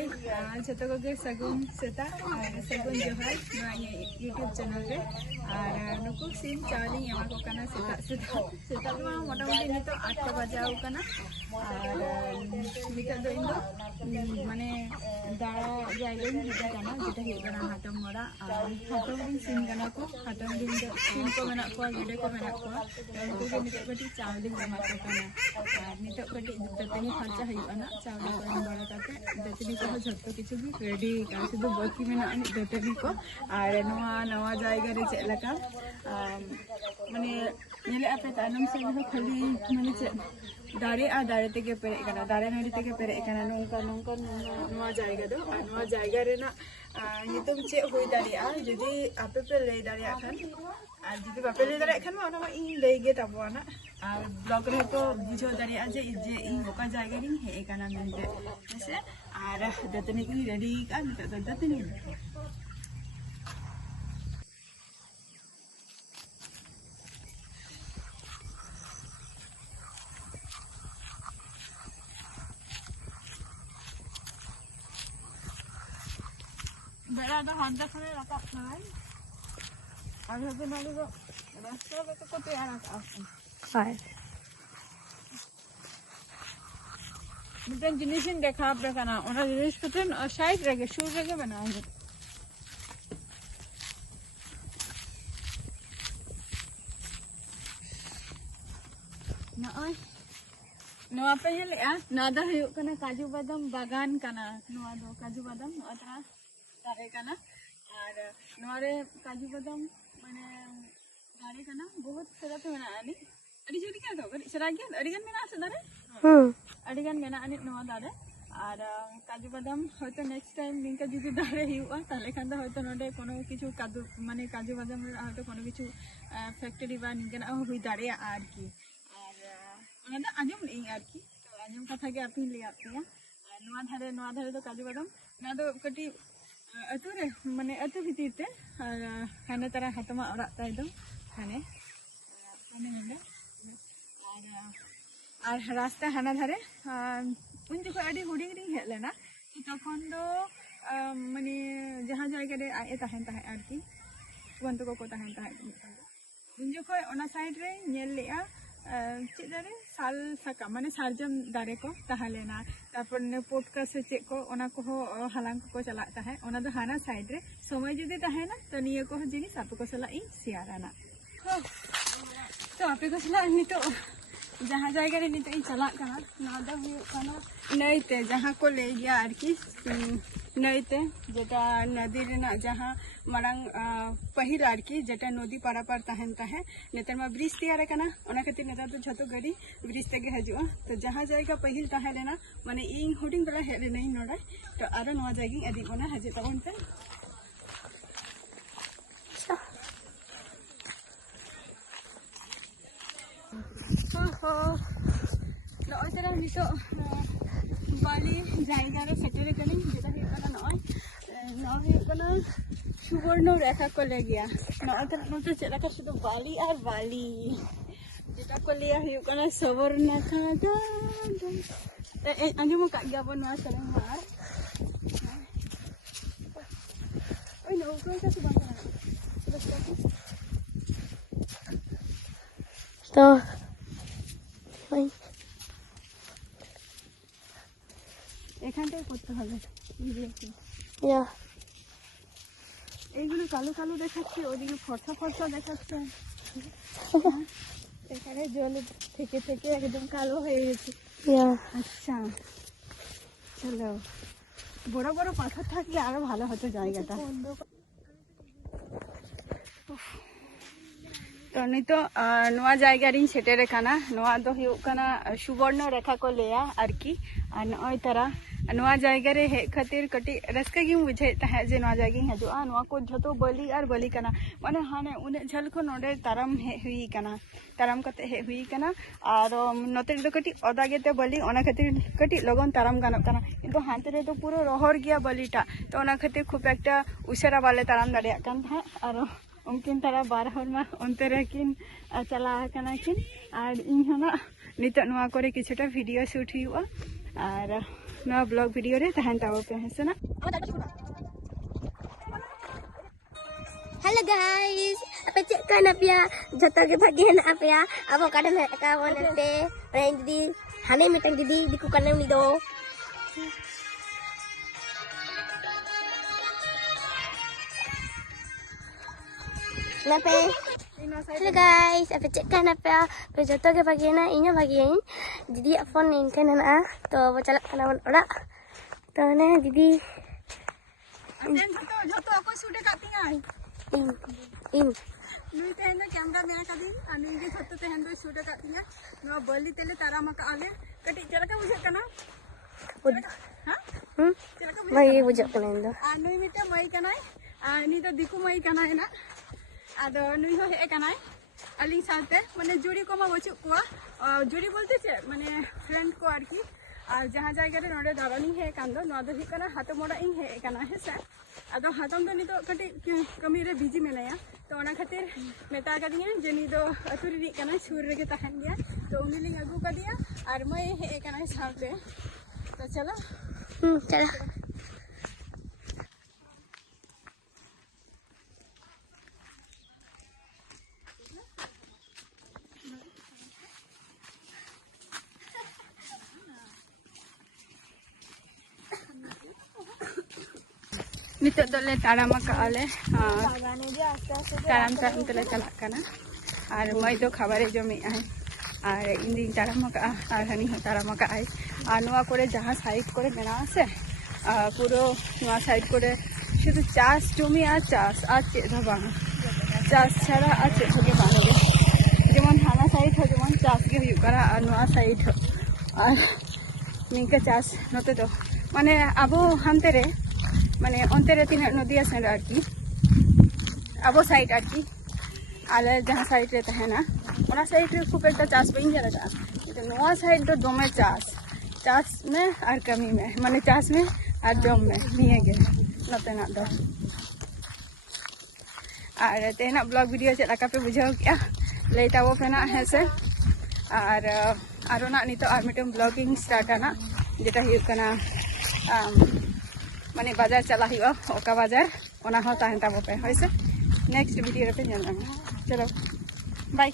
हाय जतो कोगे सगुन सेता सगुन जोहार नोआ यूट्यूब चैनल रे और नुकु सिम चावली एमा को कना सेता सेता मा मोटामुटी नितो 8 बजाव कना और नितो दो इंदो माने दाड़ा जायगा हिजा कना जेटा हे कना हाटम मोरा हाटम दिन सिम कना को हाटम दिन दो सिम को मेना को गेडे को मेना को उनको के नितो कटी चावली एमा को कना और नितो कटी दतनी खर्चा हयुआना चावली को बड़ा काटे दतनी को झटो किछु भी रेडी का शुद्ध बाकी में ना दतनी को और नवा जायगा रे चेलका माने नेले आपे तानम से हो खाली माने चे दारे आ दारे तेगे पेरे कना दारे नडी तेगे पेरे कना नोंका नवा जायगा दो और नवा जायगा रे ना नितम चे होई दारिया जदी आपे पे ले दारिया खान और जदी बापे ले दारिया खान मा इन लेगे तबवाना और ब्लॉग रे तो बुझो दारिया जे इन ओका जायगा री हे कना मेनते से और दतनी की रेडी का नितो दतनी बेड़ा तो हाथ देखने रखा है और ये ना तो रास्ता पे तो तैयार रखा है मिटन जिनिसन देखा आप देखा ना और जिनिस पतन साइड रखे शूज रखे बनाएंगे ना ओए नवा पे ये ले नादा है कना काजू बादाम बागान कना नवा दो काजू बादाम अतरा दारे कना और नोरे काजू बादाम माने दारे कना बहुत सारा पे मेना आनी अडी जदी क्या तो सरा के अडीगन मेना से दारे अडीगन मेना आनी नवा दारे और काजू बादाम होतो नेक्स्ट टाइम निका जदी दारे हिउआ ताले खान दा होतो नोडे कोनो किछु काजू माने काजू बादाम रे होतो कोनो किछु फैक्ट्री बा निकन हुई दारे आर की और ओना दा आजम ले आर की तो आजम कथा के आपन ले आते हैं नवा धारे तो काजू बादाम ना तो कटी अतु रे माने अतु भीतर ते और हाने तारा हातमा ओराग ताई दो हाने नंदे और रास्ता हाना धारे उन जो अडी हुडिंग रिंग हे लेना तखन दो माने जहां जायगा रे आए तहन तहन आरकी बंतु को तहन तहन उन जो ओना साइड रे नेल लेआ चे दारे साल साका माने सारजम दारे को ताहलेना तारपर ने पोटका से चे को ओना को हालांग को चला ताहे ओना दो हाना साइड रे समय जदी ताहे ना तो निये को जिनिस आपे को सला इन शेयराना तो आपे को सला नितो जहां जायगा रे नितो इन चला कना नादा हुयो कना नईते जहां को ले गया आरकी नईते जेटा नदी रे ना जहां मारंग पहिल आरकी जेटा नदी पारा पार तहन ताहे नेतर मा ब्रिज तैयार कना ओना खातिर नेता तो झतो गाड़ी ब्रिज तेगे हजुआ तो जहां जायगा पहिल ताहे लेना माने इन हुडिंग बला हे रे नहीं नोडा तो आरो नवा जायगी अदी ओना हजे तबन पे हो नय तेरा नितो बाली जायगा रे सेटेल कनी जेटा हे कना नय कना सुवर्ण रेखा को ले गया नोते चला का शुद्ध बाली और बाली जेटा को लिया है कना सुवर्ण खागा ए अंजम का गया बनवा चले मार ओए नो को का से बना तो ওই এখানটাই করতে হবে ইয়া এইগুলো কালো কালো দেখাচ্ছে ওদিকে ফর্সা ফর্সা দেখাচ্ছে এখানে জল থেকে থেকে একদম কালো হয়ে গেছে আচ্ছা চলো বড় বড় পাথর থাকলে আরো ভালো হতো জায়গাটা तो नहीं तो नवा जायगा रिन सेटेरे काना नवा दो हुयो काना सुवर्ण रेखा को लेया आरकी और नय तारा नवा जायगा रे हे खातिर कटी रस्का गी बुझे ताहे जे नवा जायगा हजुआ नवा को झतो बलि और बलि काना माने हाने उने झल को नोडे ताराम हे हुई काना ताराम कते हे हुई काना और नते दो कटी ओदा गेते बलि ओना खातिर कटी लगन ताराम गानो काना किंतु हांते रे तो पूरा रोहर गया बलिटा तो ओना खातिर खूब एकटा उसेरा वाले ताराम दाड़िया कान था और उनकिन तारा 12 हर मा अंते रेकिन चला कना किन और इन हना नितो नवा करे किछुटा वीडियो शूट हुआ और नवा ब्लॉग वीडियो रे तहन ताबो पे है ना। Hello guys apa cek kan apya jatuh ke bagian apa ya apa kadang kawan nanti orang jadi hane mitang jadi di kukanan ni do kenapa hello guys apa cek kan apa jatuh ke bagian ini bagian jadi phone ni kan na to chalak kana orak to na didi जतो ako shoot ka tingai in नुई तहन दो camera में का दिन नुई के जतो तहन दो शूट का तिया नो बल्ली तेले तारा मका आगे कटी चलका बुझे कना हां चलका बुझे भाई बुझे कना इंदो नुई मिटे मई कनाय नी तो दिकु मई कनाय ना आदो नुई हो हे कनाय अली साथे माने जुड़ी को मा बचु को जुड़ी बोलते छे माने फ्रेंड को आर की और जहां जायगा रे नोडे दारानी हे कांदो नो दो हिकना हातो मोड़ा इन हे कना है से आदो हातम तो नितो कटी कमी रे बिजी मेनाया तो ओना खातिर मेता का दिया जनी दो अतुरी री कना सुर रे के तहन गया तो उनी लिंग अगु का दिया और मैं हे कना साथे तो चलो चलो नितो दले ताराम का आले ताराम ताराम तले चला कना और मैं तो खबरे जमी आए और इंदी ताराम का और हनी ताराम का आए और नवा करे जहां साइड करे मेना से पुरो नवा साइड करे शुद्ध चास जमी और चास आज चेद बांग चास छाड़ा आज चेद के बांगे जेमन हाना साइड हो जेमन चास के हुई करा और नवा साइड हो और निका चास नते तो माने अब हमते रे माने अंते रे तीन नदी आसन आरकी अब साइड आरकी आले जहां साइड रे तहना ओना साइड रे खूब एक चास बइन जरा चास तो नवा साइड तो दोमे चास में और कमी में माने चास में और जम में निये गे नते ना दो और तेना ब्लॉग वीडियो चला का पे बुझाओ क्या लेता वो फेना है से और ना नितो और मिटम ब्लॉगिंग स्टार्ट आना जेटा हुई कना माने बाजार चला हुआ ओका बाजार ओना हो ताहन ताबो पे होइसे नेक्स्ट वीडियो रे पे चलो बाय।